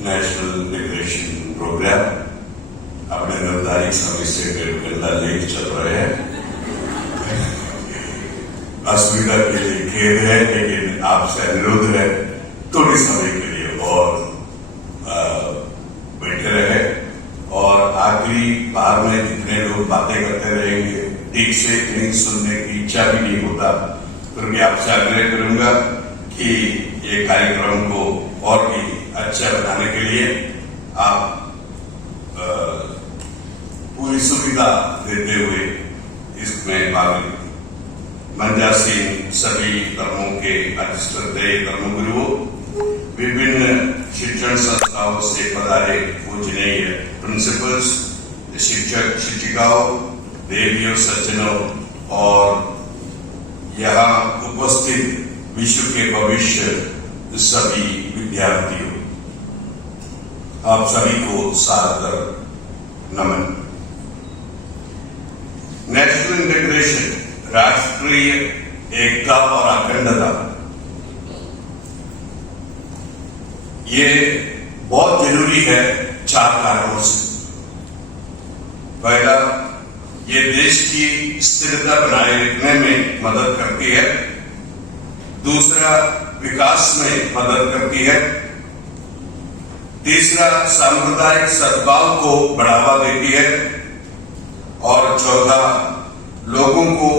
National liberation programme अपने निर्धारित समय से घंटा लेट चल रहे हैं। असुविधा के लिए खेद है, लेकिन आपसे अनुरोध है थोड़े समय के लिए और बैठे रहे और आखिरी बार में जितने लोग बातें करते रहेंगे ठीक से नहीं सुनने की इच्छा भी नहीं होता, फिर भी आपसे आग्रह करूंगा कि ये कार्यक्रम को और भी अच्छा बनाने के लिए आप पूरी सुविधा देते हुए इसमें भाग मंजा सिंह, सभी धर्मों के अधिष्ठाता धर्मगुरुओं, विभिन्न शिक्षण संस्थाओं से पधारे पूजनीय प्रिंसिपल्स, शिक्षक शिक्षिकाओं, देवियों सज्जनों और यहाँ उपस्थित विश्व के भविष्य सभी विद्यार्थियों, आप सभी को सादर नमन। नेशनल इंटीग्रेशन, राष्ट्रीय एकता और अखंडता, ये बहुत जरूरी है 4 कारणों से। पहला, ये देश की स्थिरता बनाए रखने में मदद करती है। दूसरा, विकास में मदद करती है। तीसरा, सांप्रदायिक सद्भाव को बढ़ावा देती है। और चौथा, लोगों को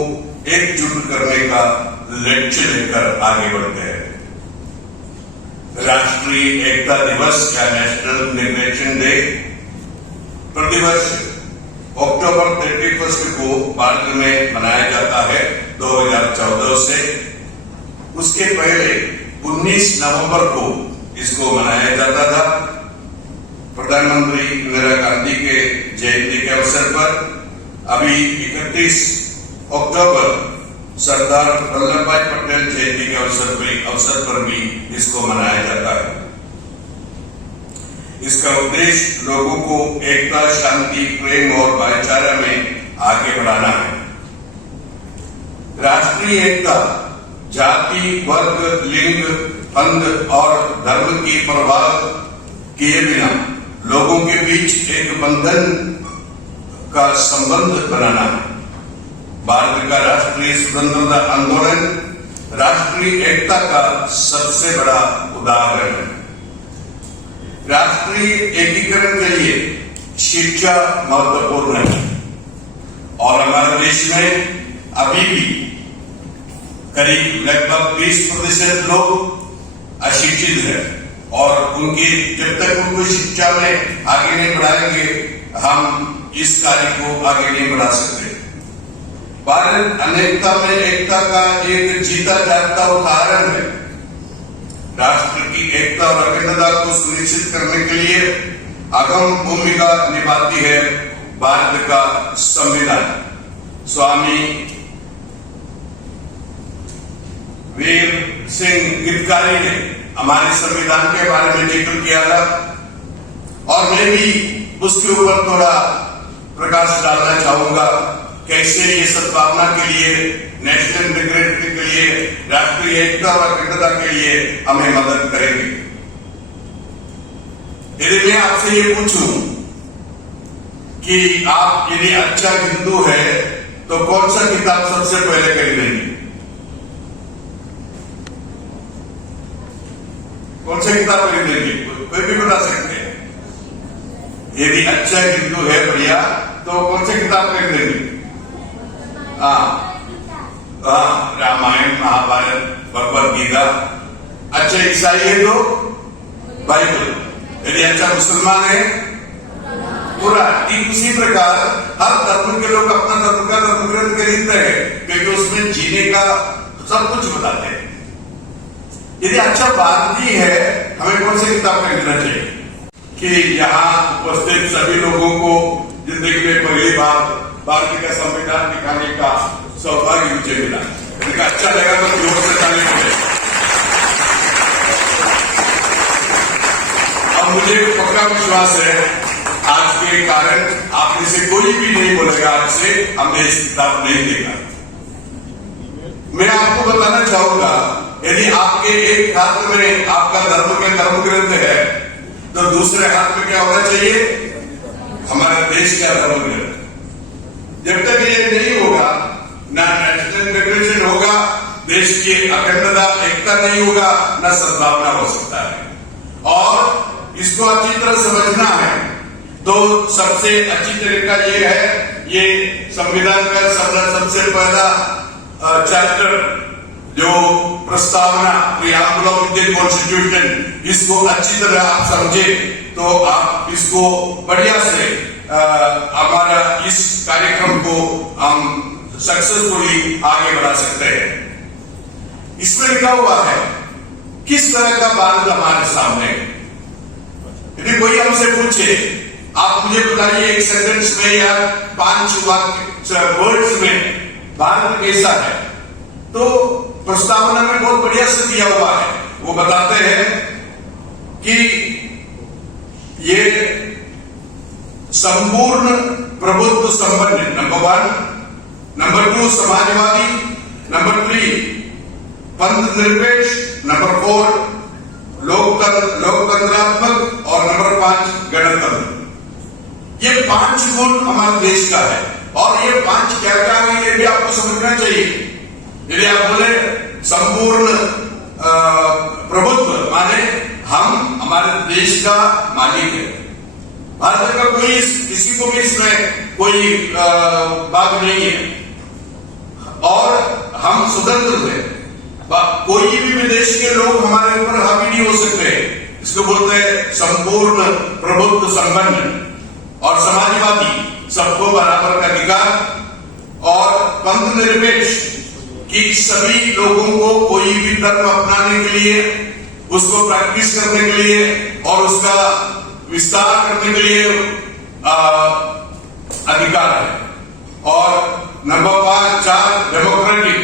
एकजुट करने का लक्ष्य लेकर आगे बढ़ते हैं। राष्ट्रीय एकता दिवस या नेशनल लिबरेशन डे प्रतिवर्ष अक्टूबर 31 को भारत में मनाया जाता है 2014 से। उसके पहले 19 नवंबर को इसको मनाया जाता था। प्रधानमंत्री इंदिरा गांधी के जयंती के अवसर पर अभी 31 अक्टूबर सरदार वल्लभ भाई पटेल जयंती के अवसर पर भी इसको मनाया जाता है। इसका उद्देश्य लोगों को एकता, शांति, प्रेम और भाईचारा में आगे बढ़ाना है। राष्ट्रीय एकता जाति, वर्ग, लिंग, पंथ और धर्म की परवाह किए बिना लोगों के बीच एक बंधन का संबंध बनाना है। भारत का राष्ट्रीय स्वतंत्रता आंदोलन राष्ट्रीय एकता का सबसे बड़ा उदाहरण है। राष्ट्रीय एकीकरण के लिए शिक्षा महत्वपूर्ण है और हमारे देश में अभी भी करीब लगभग 20% लोग अशिक्षित हैं और उनकी जब तक उनको शिक्षा में आगे नहीं बढ़ाएंगे हम इस कार्य को आगे नहीं बढ़ा सकते। भारत अनेकता में एकता का एक जीता जागता उदाहरण है। राष्ट्र की एकता और अखंडता को सुनिश्चित करने के लिए अहम भूमिका निभाती है भारत का संविधान। स्वामी वीर सिंह गिरधारी ने हमारे संविधान के बारे में जिक्र किया था और मैं भी उसके ऊपर थोड़ा प्रकाश डालना चाहूंगा। कैसे ये सद्भावना के लिए, नेशनल इंटीग्रिटी के लिए, राष्ट्रीय एकता और अखंडता के लिए हमें मदद करेंगे। यदि मैं आपसे ये पूछूं कि आप यदि अच्छा हिंदू है तो कौन सा किताब सबसे पहले खरीदेंगे? कौन सा किताब खरीदेंगे? कोई भी बता सकते हैं। यदि अच्छा हिंदू है बढ़िया तो कौन सी किताब खरीदेंगे? रामायण, महाभारत, भगवद गीता। अच्छा ईसाई है तो बाइबल। यदि अच्छा मुसलमान है कुरान। ठीक उसी प्रकार हर धर्म के लोग अपना धर्म का धर्म ग्रंथ खरीदते हैं क्योंकि उसमें जीने का सब कुछ बताते हैं। यदि अच्छा भारतीय है हमें कौन सी किताब खरीदना चाहिए? कि यहाँ उपस्थित सभी लोगों को जिंदगी में पहली बार भारत का संविधान दिखाने का सौभाग्य मुझे मिला। अच्छा लगा तो जोर से ताली बजाइए। अब मुझे पक्का विश्वास है आज के कारण आप में से कोई भी नहीं बोलेगा आज से हमने इस किताब नहीं देखा। मैं आपको बताना चाहूंगा यदि आपके एक हाथ में आपका धर्म के धर्म ग्रंथ है तो दूसरे हाथ में क्या होना चाहिए? हमारे देश का धर्म ग्रंथ। जब तक ये नहीं होगा, ना नेशनल इंटीग्रेशन होगा, देश की अखंडता एकता नहीं होगा, ना सद्भावना हो सकता है। और इसको अच्छी तरह समझना है तो सबसे अच्छी तरीका ये है, ये संविधान का सबसे पहला चैप्टर जो प्रस्तावना, प्रियम्बल ऑफ इंडियन कॉन्स्टिट्यूशन, इसको अच्छी तरह आप समझे तो आप इसको बढ़िया से हमारा इस कार्यक्रम को हम सक्सेसफुली आगे बढ़ा सकते हैं। इसमें लिखा हुआ है किस तरह का भारत हमारे सामने। यदि कोई हमसे पूछे, आप मुझे बताइए एक सेंटेंस में या 5 वाक्य वर्ड्स में भारत कैसा है, तो प्रस्तावना में बहुत बढ़िया से दिया हुआ है। वो बताते हैं कि ये संपूर्ण प्रभुत्व संपन्न, नंबर 1, नंबर 2 समाजवादी, नंबर 3 पंथ निरपेक्ष, नंबर 4 लोकतंत्रात्मक और नंबर 5 गणतंत्र। ये 5 गुण हमारे देश का है। और ये 5 क्या क्या है ये भी आपको समझना चाहिए। यदि आप बोले संपूर्ण प्रभुत्व, माने हम हमारे देश का मालिक है। भारत का कोई किसी को भी इसमें कोई बात नहीं है और हम स्वतंत्र हैं। कोई भी विदेश के लोग हमारे ऊपर हावी नहीं हो सकते। इसको बोलते हैं संपूर्ण प्रभुत्व संपन्न। और समाजवादी, सबको बराबर का अधिकार। और पंथ निरपेक्ष, कि सभी लोगों को कोई भी धर्म अपनाने के लिए, उसको प्रैक्टिस करने के लिए और उसका विस्तार करने के लिए अधिकार है। और नंबर 4 डेमोक्रेटिक,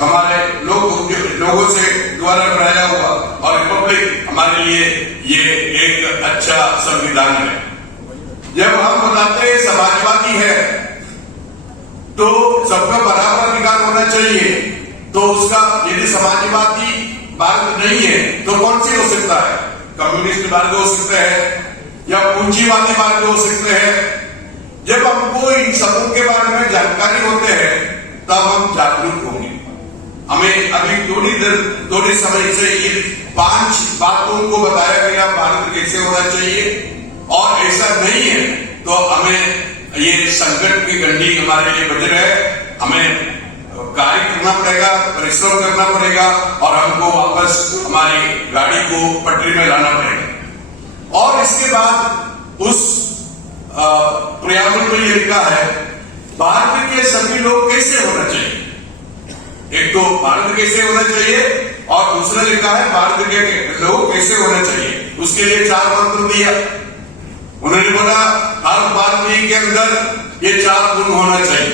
हमारे लोगों से द्वारा बनाया हुआ, और रिपब्लिक हमारे लिए ये एक अच्छा संविधान है। जब हम बताते हैं समाजवादी है तो सबका बराबर अधिकार होना चाहिए, तो उसका यदि समाजवादी भारत नहीं है तो कौन सी हो सकता है? कम्युनिस्ट भारत हो सकते हैं या पूंजीवादी भारत हो सकते हैं। जब हमको इन सबों के बारे में जानकारी होते हैं तब हम जागरूक होंगे। हमें अभी थोड़ी समय से इन 5 बातों को बताया गया भारत कैसे होना चाहिए, और ऐसा नहीं है तो हमें ये संकट की घंटी हमारे लिए बज रहे है। हमें कार्य करना पड़ेगा, परिश्रम करना पड़ेगा और हमको वापस हमारी गाड़ी को पटरी में लाना पड़ेगा। और इसके बाद उस प्रियम्बल में ये लिखा है भारत के सभी लोग कैसे होना चाहिए। एक तो भारत कैसे होना चाहिए और दूसरा लिखा है भारत के लोग कैसे होना चाहिए। उसके लिए 4 मंत्र दिया। उन्होंने बोला हर भारतीय के अंदर ये 4 गुण होना चाहिए,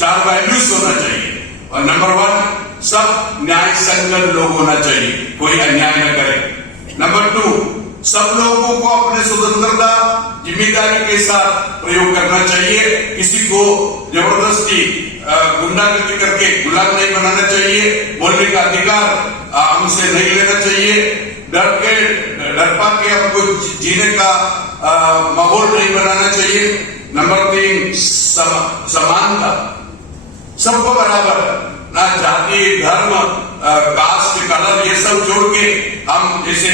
4 वैल्यूज होना चाहिए। और नंबर 1, सब न्याय संगत लोग होना चाहिए, कोई अन्याय न करे। नंबर 2, सब लोगों को अपने स्वतंत्रता जिम्मेदारी के साथ प्रयोग करना चाहिए। किसी को जबरदस्ती गुंडागर्दी करके गुलाम नहीं बनाना चाहिए। बोलने का अधिकार हमसे नहीं लेना चाहिए। डर के हमको जीने का माहौल नहीं बनाना चाहिए। नंबर 3, समानता, सबको बराबर, ना जाति, धर्म, कास्ट, कलर, ये सब जोड़ के हम, जैसे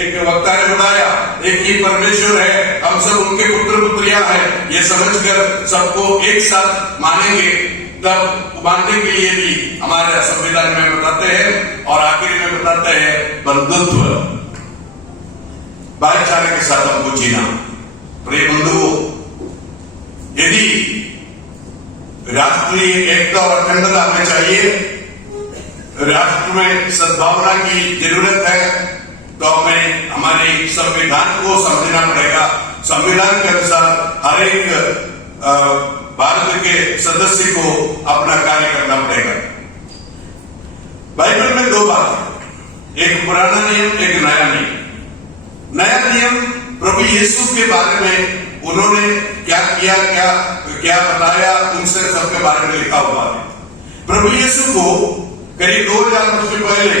एक वक्ता ने बताया, एक ही परमेश्वर है, हम सब उनके पुत्र पुत्रियां हैं, ये समझकर सबको एक साथ मानेंगे। तब मानने के लिए भी हमारे संविधान में बताते हैं। और आखिर में बताते हैं बंधुत्व, भाईचारे के साथ हमको जीना। प्रिय बंधुओं, यदि राष्ट्रीय एकता और अखंडता हमें चाहिए, राष्ट्र में सद्भावना की जरूरत है, तो हमें हमारे संविधान को समझना पड़ेगा। संविधान के अनुसार हर एक भारत के सदस्य को अपना कार्य करना पड़ेगा। बाइबल में 2 बात है, एक पुराना नियम, एक नया नियम। नया नियम प्रभु यीशु के बारे में उन्होंने क्या किया, क्या बताया, उनसे सबके बारे में लिखा हुआ है। प्रभु यीशु को करीब 2000 वर्ष पहले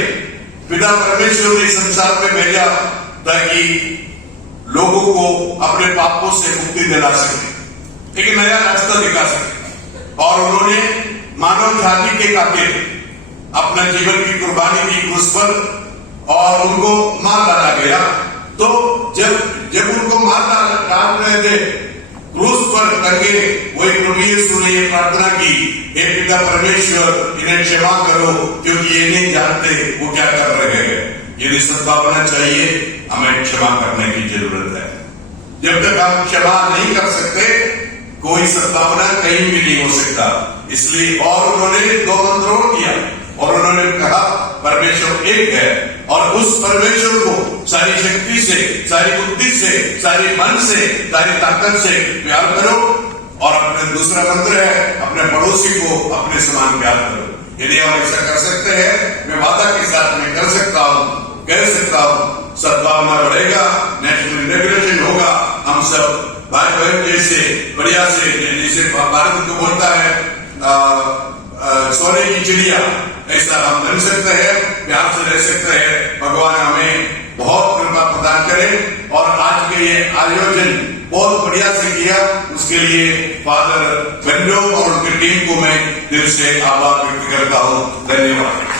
पिता परमेश्वर ने संसार में भेजा ताकि लोगों को अपने पापों से मुक्ति दिला सके, एक नया रास्ता दिखा सके। और उन्होंने मानव जाति के खातिर अपना जीवन की कुर्बानी की क्रूस पर, और उनको मार डाला गया। तो जब उनको मार डाल रहे थे क्रूस पर करके, वही प्रभु यीशु ने ये प्रार्थना की, हे पिता परमेश्वर, इन्हें क्षमा करो क्योंकि ये नहीं जानते वो क्या कर रहे हैं। यदि सद्भावना चाहिए, हमें क्षमा करने की जरूरत है। जब तक हम क्षमा नहीं कर सकते, कोई सद्भावना कहीं भी नहीं हो सकता। इसलिए और उन्होंने दो मंत्रों किया, और उन्होंने कहा परमेश्वर एक है, और उस परमेश्वर को सारी शक्ति से, सारी बुद्धि से, सारे मन से, सारी ताकत से प्यार करो। और अपने दूसरा मंत्र है, अपने पड़ोसी को अपने समान प्यार करो। यदि हम ऐसा कर सकते हैं, मैं वादा के साथ में कर सकता हूँ, कह सकता हूँ, सद्भावना बढ़ेगा, नेशनल इंटीग्रेशन होगा। हम सब भाई बहन जैसे बढ़िया से, जैसे भारत को बोलता है सोने की चिड़िया, ऐसा हम बन सकते हैं, प्यार से रह सकते हैं। भगवान हमें बहुत कृपा प्रदान करे। और आज के ये आयोजन बहुत बढ़िया से किया, उसके लिए फादर गंडो और उनकी टीम को मैं दिल से आभार व्यक्त करता हूँ। धन्यवाद।